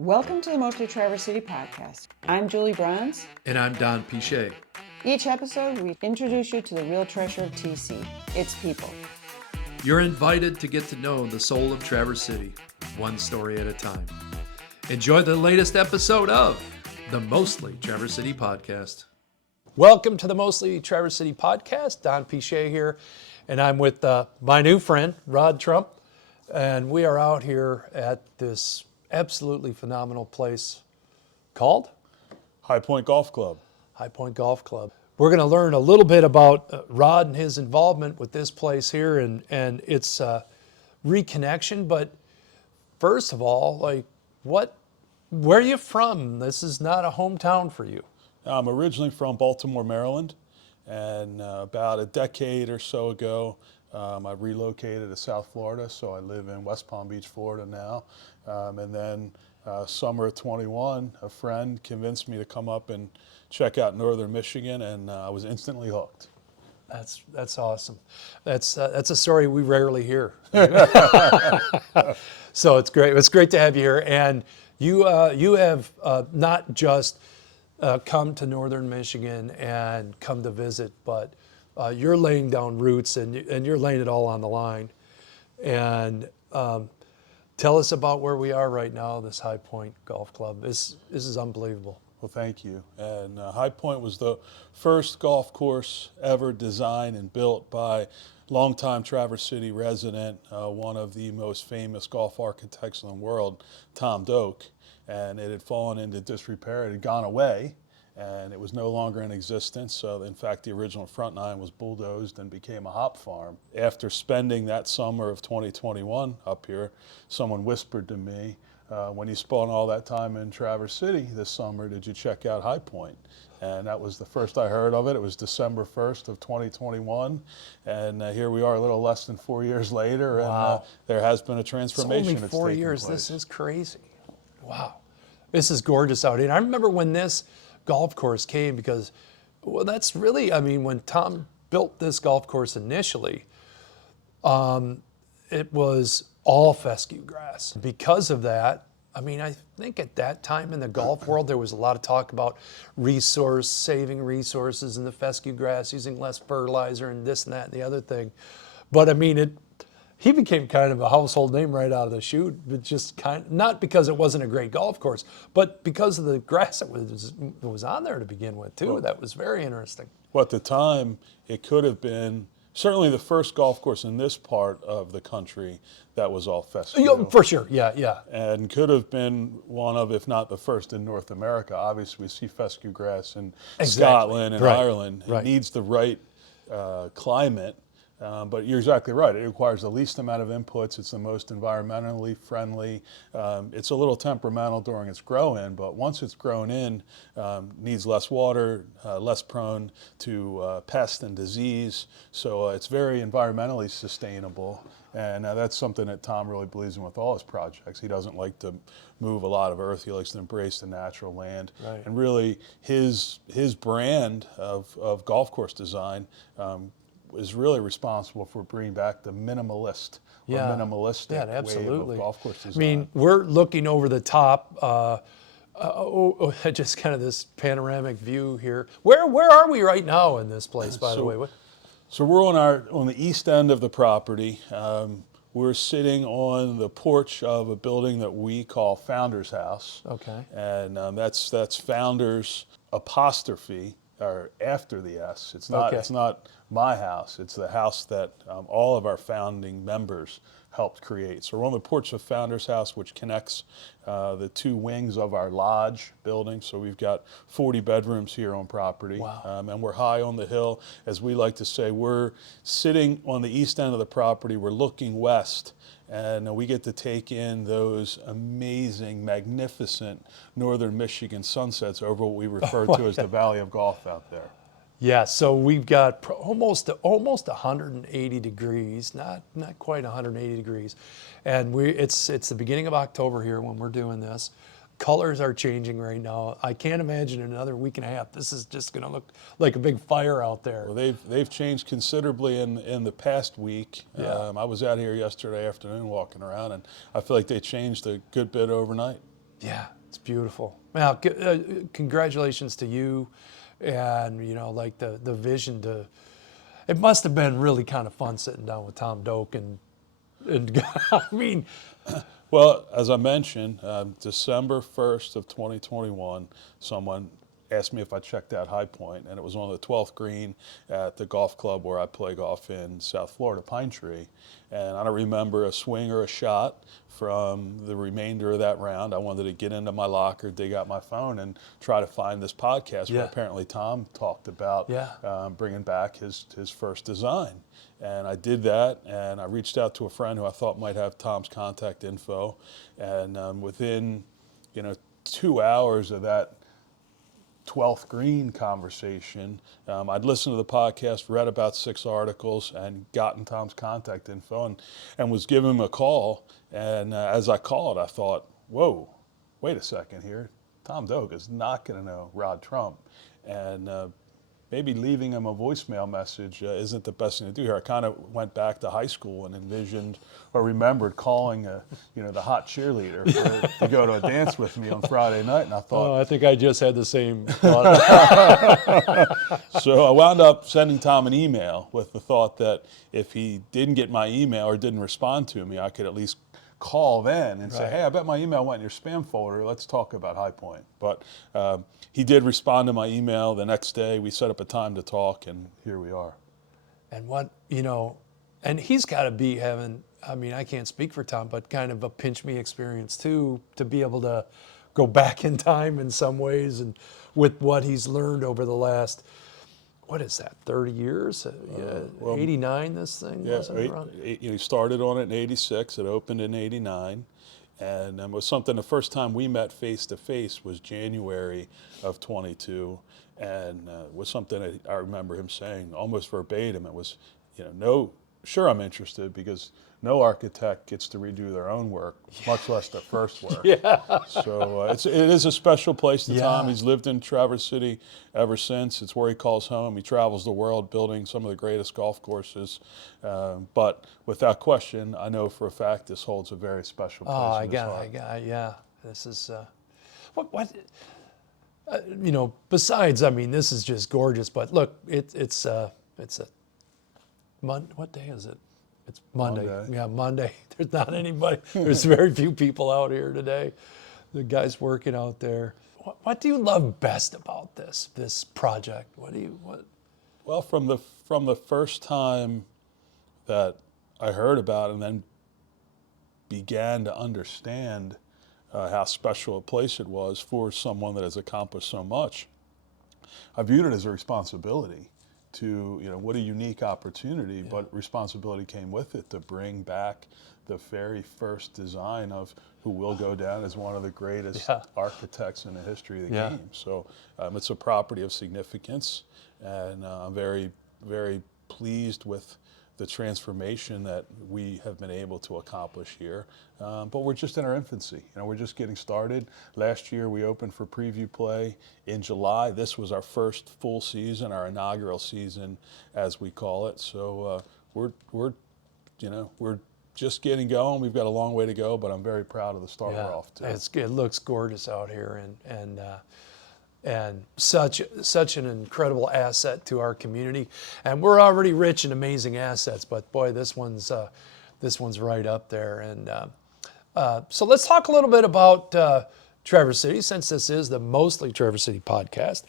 Welcome to the Mostly Traverse City podcast. I'm Julie Bronze. And I'm Don Pichet. Each episode, we introduce you to the real treasure of TC, its people. You're invited to get to know the soul of Traverse City, one story at a time. Enjoy the latest episode of the Mostly Traverse City podcast. Welcome to the Mostly Traverse City podcast. Don Pichet here, and I'm with my new friend, Rod Trump, and we are out here at this absolutely phenomenal place called High Pointe Golf Club. High Pointe Golf Club. We're going to learn a little bit about Rod and his involvement with this place here and its reconnection. But first of all, where are you from? This is not a hometown for you. I'm originally from Baltimore, Maryland, and about a decade or so ago, I relocated to South Florida, so I live in West Palm Beach, Florida now. And then summer of 21, a friend convinced me to come up and check out northern Michigan, and I was instantly hooked. That's awesome. That's a story we rarely hear. So it's great. It's great to have you here. And you have not just come to northern Michigan and come to visit, but you're laying down roots and you're laying it all on the line. And tell us about where we are right now, this High Pointe Golf Club. This is unbelievable. Well, thank you. And High Pointe was the first golf course ever designed and built by longtime Traverse City resident, one of the most famous golf architects in the world, Tom Doak. And it had fallen into disrepair. It had gone away, and it was no longer in existence. So in fact, the original front nine was bulldozed and became a hop farm. After spending that summer of 2021 up here, someone whispered to me, when you spent all that time in Traverse City this summer, did you check out High Pointe? And that was the first I heard of it. It was December 1st of 2021. And here we are a little less than 4 years later. Wow. And there has been a transformation. It's only 4 years. This is crazy. Wow. This is gorgeous out here. And I remember when this golf course came because, well, that's really, when Tom built this golf course initially, it was all fescue grass. Because of that, I think at that time in the golf world, there was a lot of talk about saving resources in the fescue grass, using less fertilizer and this and that and the other thing. But he became kind of a household name right out of the chute, but just not because it wasn't a great golf course, but because of the grass that was on there to begin with too. Well, that was very interesting. Well, at the time, it could have been certainly the first golf course in this part of the country that was all fescue. Yeah, for sure, yeah. And could have been one of, if not the first in North America. Obviously, we see fescue grass in Scotland and Ireland. It needs the right climate. But you're exactly right. It requires the least amount of inputs. It's the most environmentally friendly. It's a little temperamental during its grow-in, but once it's grown in, needs less water, less prone to pest and disease. So it's very environmentally sustainable. And that's something that Tom really believes in with all his projects. He doesn't like to move a lot of earth. He likes to embrace the natural land. Right. And really, his brand of golf course design is really responsible for bringing back the minimalistic way of golf course design. We're looking over the top, just kind of this panoramic view here. Where are we right now in this place, by the way? So we're on the east end of the property. We're sitting on the porch of a building that we call Founders House. Okay. And that's Founders apostrophe, or after the S. It's not. Okay. It's not my house. It's the house that all of our founding members helped create. So we're on the porch of Founders House, which connects the two wings of our lodge building. So we've got 40 bedrooms here on property. Wow. And we're high on the hill. As we like to say, we're sitting on the east end of the property. We're looking west. And we get to take in those amazing, magnificent northern Michigan sunsets over what we refer to as the Valley of Golf out there. Yeah, so we've got almost 180 degrees, not quite 180 degrees, and it's the beginning of October here when we're doing this. Colors are changing right now. I can't imagine in another week and a half this is just going to look like a big fire out there. Well, they've changed considerably in the past week. Yeah. I was out here yesterday afternoon walking around, and I feel like they changed a good bit overnight. Yeah, it's beautiful. Now, congratulations to you, and like the vision to. It must have been really kind of fun sitting down with Tom Doak and I mean, Well, as I mentioned, December 1st of 2021, someone asked me if I checked out High Pointe, and it was on the 12th green at the golf club where I play golf in South Florida, Pine Tree. And I don't remember a swing or a shot from the remainder of that round. I wanted to get into my locker, dig out my phone, and try to find this podcast where apparently Tom talked about bringing back his first design. And I did that, and I reached out to a friend who I thought might have Tom's contact info. And within 2 hours of that 12th green conversation, I'd listened to the podcast, read about 6 articles, and gotten Tom's contact info, and was giving him a call. And as I called, I thought, whoa, wait a second here. Tom Doak is not going to know Rod Trump. And maybe leaving him a voicemail message isn't the best thing to do here. I kind of went back to high school and envisioned or remembered calling the hot cheerleader to go to a dance with me on Friday night, and I thought, I think I just had the same thought. So I wound up sending Tom an email with the thought that if he didn't get my email or didn't respond to me, I could at least call then and say, hey, I bet my email went in your spam folder. Let's talk about High Pointe. But he did respond to my email the next day. We set up a time to talk, and here we are. And and he's got to be having, I can't speak for Tom, but kind of a pinch me experience too, to be able to go back in time in some ways and with what he's learned over the last, what is that, 30 years? 89, this thing wasn't around? He started on it in 86. It opened in 89. And it was something, the first time we met face to face was January of 22. And was something I remember him saying almost verbatim. It was, sure I'm interested, because no architect gets to redo their own work, much less their first work. So it is a special place to Tom. He's lived in Traverse City ever since. It's where he calls home. He travels the world building some of the greatest golf courses. But without question, I know for a fact this holds a very special place in his heart. This is, besides, this is just gorgeous. But look, it's a what day is it? It's Monday. Yeah, Monday. There's not anybody. There's very few people out here today. The guys working out there. What do you love best about this project? What? Well, from the first time that I heard about it and then began to understand how special a place it was for someone that has accomplished so much, I viewed it as a responsibility to, what a unique opportunity, but responsibility came with it to bring back the very first design of who will go down as one of the greatest architects in the history of the game. So it's a property of significance, and I'm very, very pleased with the transformation that we have been able to accomplish here. But we're just in our infancy. We're just getting started. Last year we opened for preview play in July. This was our first full season, our inaugural season, as we call it. So we're just getting going. We've got a long way to go, but I'm very proud of the start we're off to. It looks gorgeous out here, and such an incredible asset to our community. And we're already rich in amazing assets, but boy, this one's right up there. And so let's talk a little bit about Traverse City, since this is the mostly Traverse City podcast.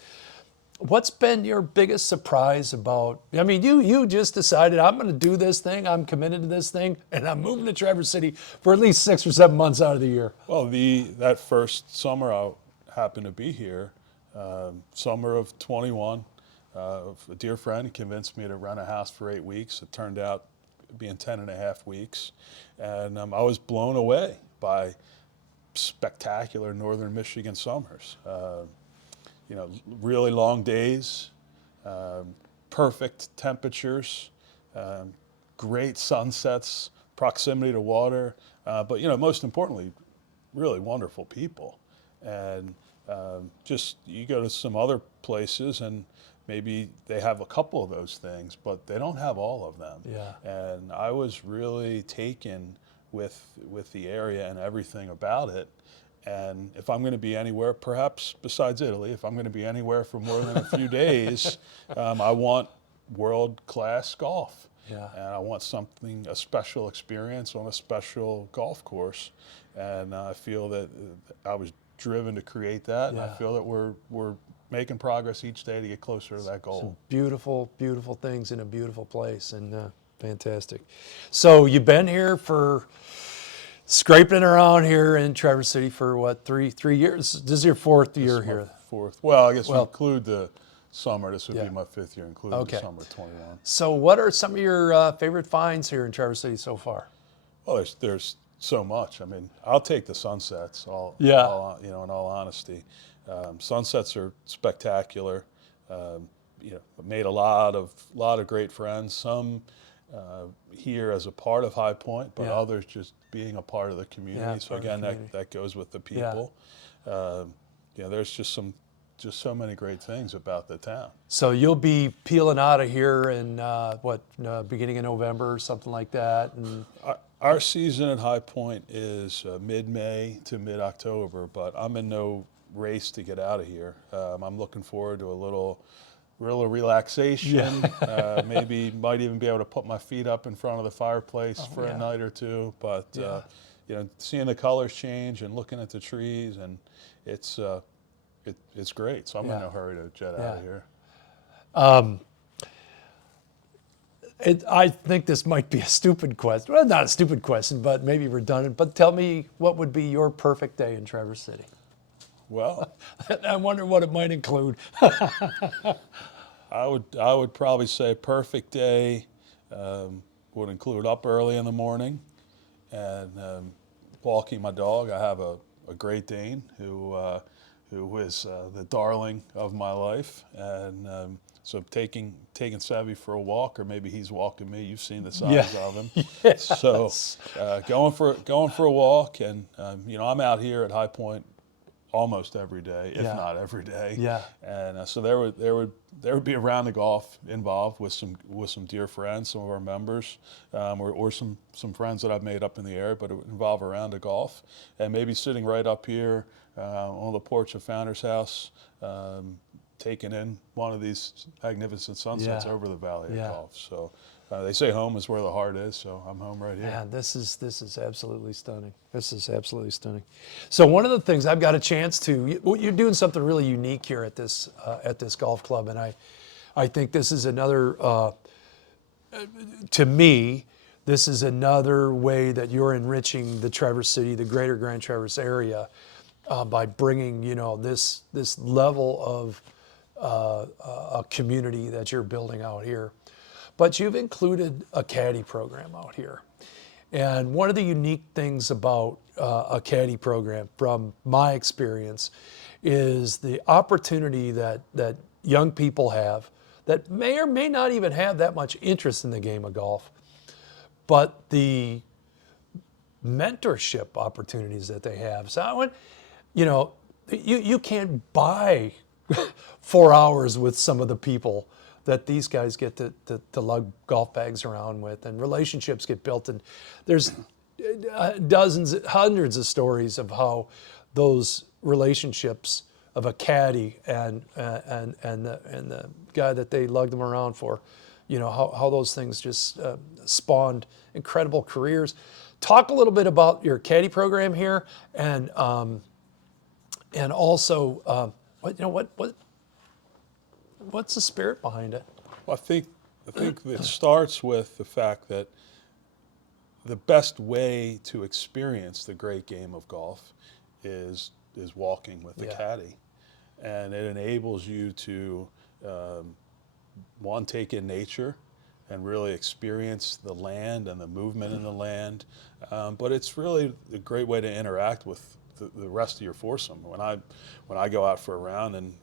What's been your biggest surprise about? You just decided, I'm going to do this thing. I'm committed to this thing, and I'm moving to Traverse City for at least 6 or 7 months out of the year. Well, that first summer I happened to be here. Summer of 21, a dear friend convinced me to rent a house for 8 weeks. It turned out being 10 and a half weeks. And I was blown away by spectacular northern Michigan summers. Really long days, perfect temperatures, great sunsets, proximity to water, but most importantly, really wonderful people. And just you go to some other places and maybe they have a couple of those things, but they don't have all of them. And I was really taken with the area and everything about it. And if I'm going to be anywhere, perhaps besides Italy, if I'm going to be anywhere for more than a few days, I want world-class golf. Yeah. And I want a special experience on a special golf course. And I feel that I was driven to create that. And I feel that we're making progress each day to get closer to that goal. Some beautiful, beautiful things in a beautiful place, and fantastic. So you've been here for scraping around here in Traverse City for what, three years? This is your fourth year here. Fourth. Well, I guess we include the summer. This would be my fifth year, including the summer 21. So what are some of your favorite finds here in Traverse City so far? Well, there's so much. I mean, I'll take the sunsets. In all honesty, sunsets are spectacular. Made a lot of great friends. Some here as a part of High Pointe, but others just being a part of the community. So again, that goes with the people. There's just so many great things about the town. So you'll be peeling out of here in beginning of November or something like that. And our season at High Pointe is mid-May to mid-October, but I'm in no race to get out of here. I'm looking forward to a little relaxation. Maybe might even be able to put my feet up in front of the fireplace for a night or two. But seeing the colors change and looking at the trees, and it's great. So I'm in no hurry to jet out of here. I think this might be a stupid question. Well, not a stupid question, but maybe redundant. But tell me, what would be your perfect day in Traverse City? Well, I wonder what it might include. I would probably say perfect day would include up early in the morning and walking my dog. I have a Great Dane who is the darling of my life, and so taking Savvy for a walk, or maybe he's walking me. You've seen the size of him. Yes. So going for a walk, and I'm out here at High Pointe almost every day, if not every day. Yeah. And so there would be a round of golf involved with some dear friends, some of our members, or some friends that I've made up in the area. But it would involve a round of golf, and maybe sitting right up here on the porch of Founder's House, taking in one of these magnificent sunsets over the Valley of Golf. So they say home is where the heart is, so I'm home right here. Yeah, this is absolutely stunning. This is absolutely stunning. So one of the things I've got a chance to, you're doing something really unique here at this golf club, and I think this is another, to me, this is another way that you're enriching the Traverse City, the greater Grand Traverse area, by bringing this level of a community that you're building out here. But you've included a caddy program out here. And one of the unique things about a caddy program, from my experience, is the opportunity that young people have that may or may not even have that much interest in the game of golf, but the mentorship opportunities that they have. So you can't buy 4 hours with some of the people that these guys get to lug golf bags around with, and relationships get built. And there's hundreds of stories of how those relationships of a caddy and the guy that they lugged them around for, how those things just spawned incredible careers. Talk a little bit about your caddy program here, and also what's the spirit behind it? Well, I think it starts with the fact that the best way to experience the great game of golf is walking with the caddy, and it enables you to take in nature and really experience the land and the movement in the land. But it's really a great way to interact with the rest of your foursome. When I go out for a round and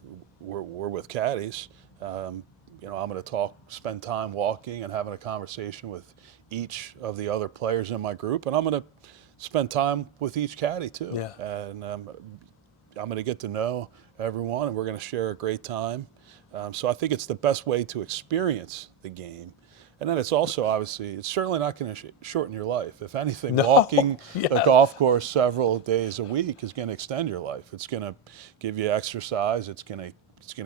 we're with caddies, I'm going to spend time walking and having a conversation with each of the other players in my group, and I'm going to spend time with each caddy too. Yeah. And I'm going to get to know everyone, and we're going to share a great time. So I think it's the best way to experience the game. And then it's also obviously, it's certainly not going to shorten your life. If anything, No. walking Yeah. the golf course several days a week is going to extend your life. It's going to give you exercise. It's going to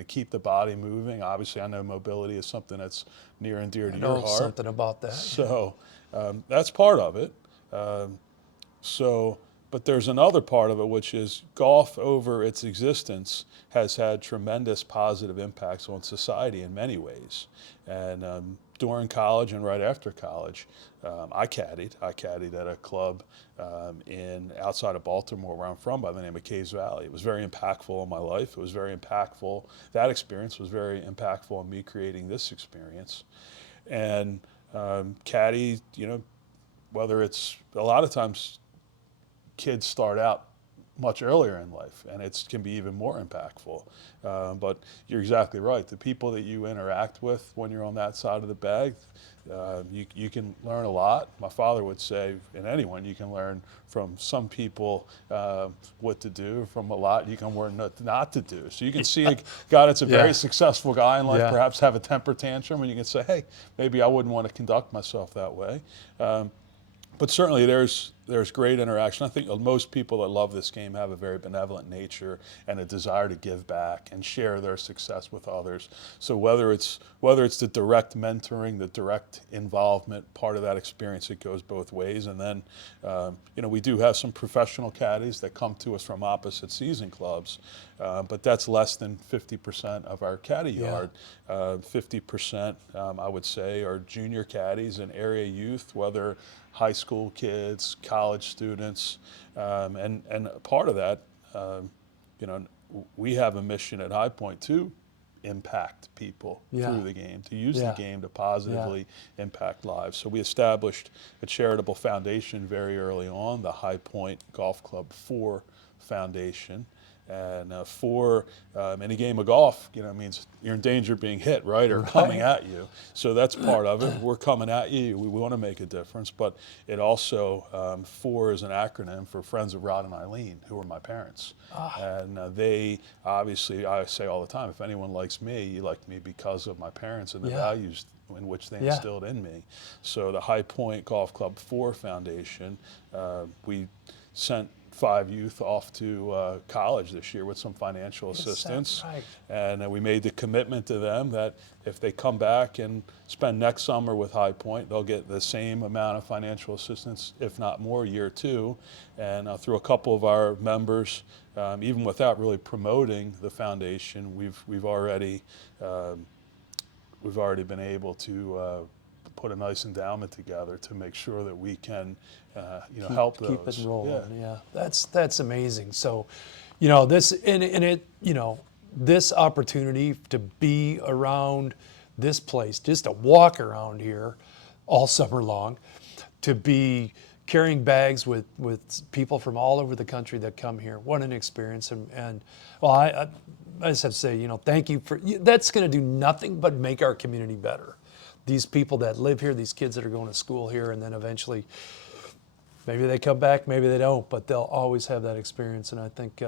keep the body moving. Obviously, I know mobility is something that's near and dear to your heart. Something about that. So that's part of it. But there's another part of it, which is golf over its existence has had tremendous positive impacts on society in many ways. And during college and right after college, I caddied. I caddied at a club outside of Baltimore, where I'm from, by the name of Caves Valley. It was very impactful in my life. It was very impactful. That experience was very impactful in me creating this experience. And caddy, whether it's a lot of times kids start out much earlier in life, and it can be even more impactful. But you're exactly right. The people that you interact with when you're on that side of the bag, you can learn a lot. My father would say, and anyone, you can learn from some people what to do, from a lot you can learn not to do. So you can see a guy that's a very successful guy in life perhaps have a temper tantrum, and you can say, hey, maybe I wouldn't want to conduct myself that way. But certainly there's great interaction. I think most people that love this game have a very benevolent nature and a desire to give back and share their success with others. So whether it's the direct mentoring, the direct involvement, part of that experience, it goes both ways. And then we do have some professional caddies that come to us from opposite season clubs, but that's less than 50% of our caddy yard. 50%, I would say, are junior caddies and area youth, whether high school kids, college students, and part of that, we have a mission at High Point to impact people through the game, to use the game to positively impact lives. So we established a charitable foundation very early on, the High Point Golf Club 4 Foundation. And in a game of golf, means you're in danger of being hit, right, or coming at you. So that's part of it. We're coming at you. We want to make a difference. But it also, 4 is an acronym for Friends of Rod and Eileen, who are my parents. And they, obviously, I say all the time, if anyone likes me, you like me because of my parents and the values in which they instilled in me. So the High Point Golf Club 4 Foundation, we sent 5 youth off to college this year with some financial assistance. Right. And we made the commitment to them that if they come back and spend next summer with High Point, they'll get the same amount of financial assistance, if not more, year 2. And through a couple of our members, even without really promoting the foundation, we've already been able to put a nice endowment together to make sure that we can help those. Keep it rolling. That's amazing. So, this this opportunity to be around this place, just to walk around here all summer long, to be carrying bags with people from all over the country that come here. What an experience! And I just have to say, thank you that's going to do nothing but make our community better. These people that live here, these kids that are going to school here, and then eventually, maybe they come back, maybe they don't, but they'll always have that experience. And I think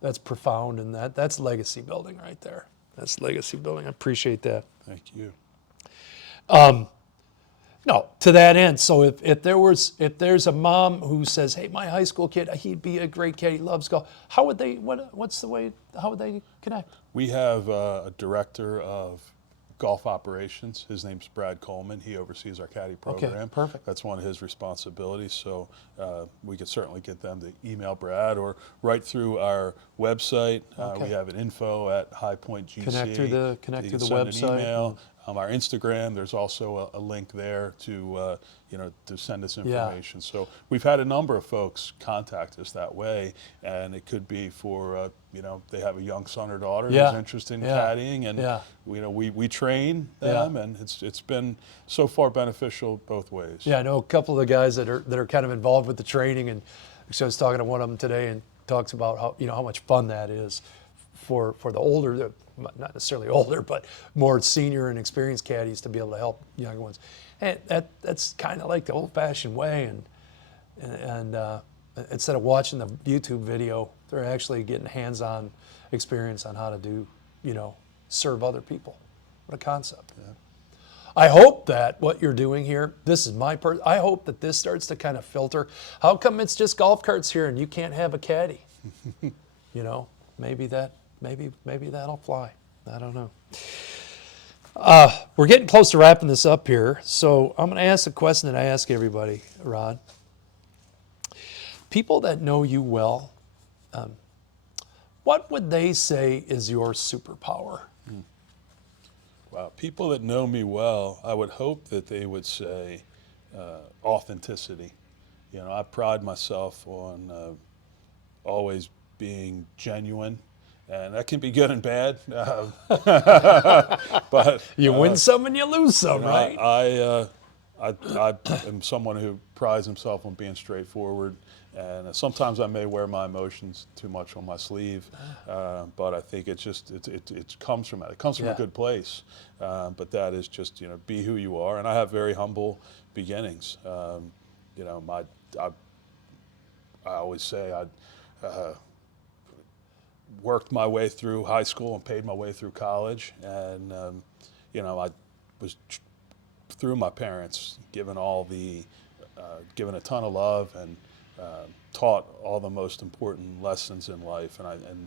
that's profound, and that's legacy building right there. That's legacy building. I appreciate that. Thank you. No, to that end, so if there's a mom who says, hey, my high school kid, he'd be a great kid, he loves golf, how would they connect? We have a director of golf operations. His name's Brad Coleman. He oversees our caddy program. Okay, perfect. That's one of his responsibilities. So we could certainly get them to email Brad or right through our website. We have an info at High Point GC. Connect through the website. An email. Our Instagram, there's also a link there to to send us information. So we've had a number of folks contact us that way, and it could be for they have a young son or daughter who's interested in caddying, and we train them, and it's been so far beneficial both ways. Yeah, I know a couple of the guys that are kind of involved with the training, and so I was talking to one of them today, and talks about how much fun that is for the older, not necessarily older, but more senior and experienced caddies to be able to help younger ones. And that's kind of like the old-fashioned way. And instead of watching the YouTube video, they're actually getting hands-on experience on how to do, serve other people. What a concept. I hope that what you're doing here, this is my I hope that this starts to kind of filter. How come it's just golf carts here and you can't have a caddy? You know, maybe that'll fly. I don't know. We're getting close to wrapping this up here, so I'm going to ask a question that I ask everybody, Rod. People that know you well, what would they say is your superpower? Wow, people that know me well, I would hope that they would say authenticity. You know, I pride myself on always being genuine, and that can be good and bad. But you win some and you lose some, you know, right? I am someone who prides himself on being straightforward, and sometimes I may wear my emotions too much on my sleeve, but I think it comes from that. It comes from a good place, but that is just, you know, be who you are. And I have very humble beginnings. You know, I always say I worked my way through high school and paid my way through college, and you know, I was through my parents given given a ton of love and taught all the most important lessons in life, and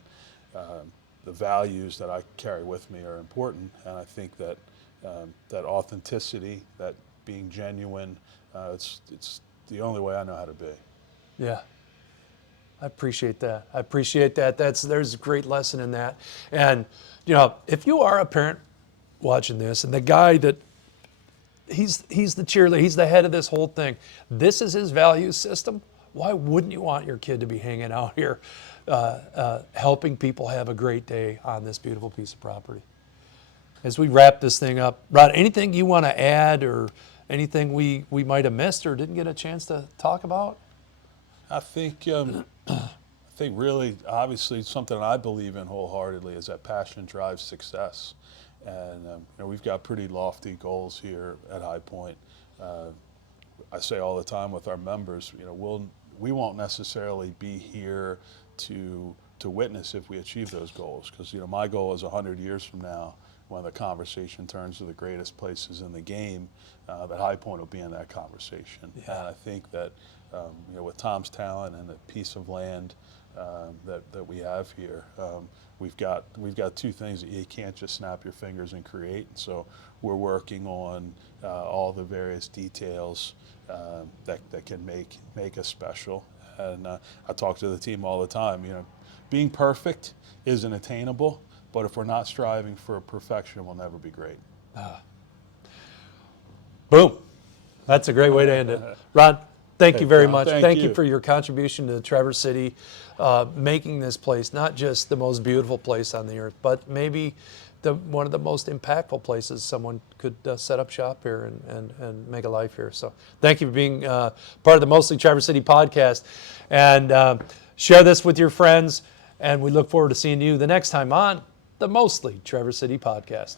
the values that I carry with me are important. And I think that that authenticity, that being genuine, it's the only way I know how to be. Yeah. I appreciate that. I appreciate that. There's a great lesson in that. And, you know, if you are a parent watching this and the guy that he's the cheerleader, he's the head of this whole thing, this is his value system, why wouldn't you want your kid to be hanging out here helping people have a great day on this beautiful piece of property? As we wrap this thing up, Rod, anything you want to add or anything we might have missed or didn't get a chance to talk about? I think really, obviously, something I believe in wholeheartedly is that passion drives success. And you know, we've got pretty lofty goals here at High Pointe. I say all the time with our members, you know, we won't necessarily be here to witness if we achieve those goals. Because, you know, my goal is 100 years from now, when the conversation turns to the greatest places in the game, that High Pointe will be in that conversation. Yeah. And I think that you know, with Tom's talent and the piece of land that we have here, we've got two things that you can't just snap your fingers and create. So we're working on all the various details that can make us special. And I talk to the team all the time. You know, being perfect isn't attainable, but if we're not striving for perfection, we'll never be great. Boom. That's a great way to end it. Rod, thank you very much. Thank you for your contribution to Traverse City, making this place not just the most beautiful place on the earth, but maybe one of the most impactful places someone could set up shop here and make a life here. So thank you for being part of the Mostly Traverse City podcast. And share this with your friends. And we look forward to seeing you the next time on the Mostly Traverse City podcast.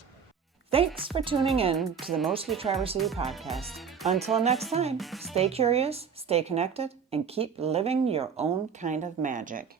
Thanks for tuning in to the Mostly Traverse City podcast. Until next time, stay curious, stay connected, and keep living your own kind of magic.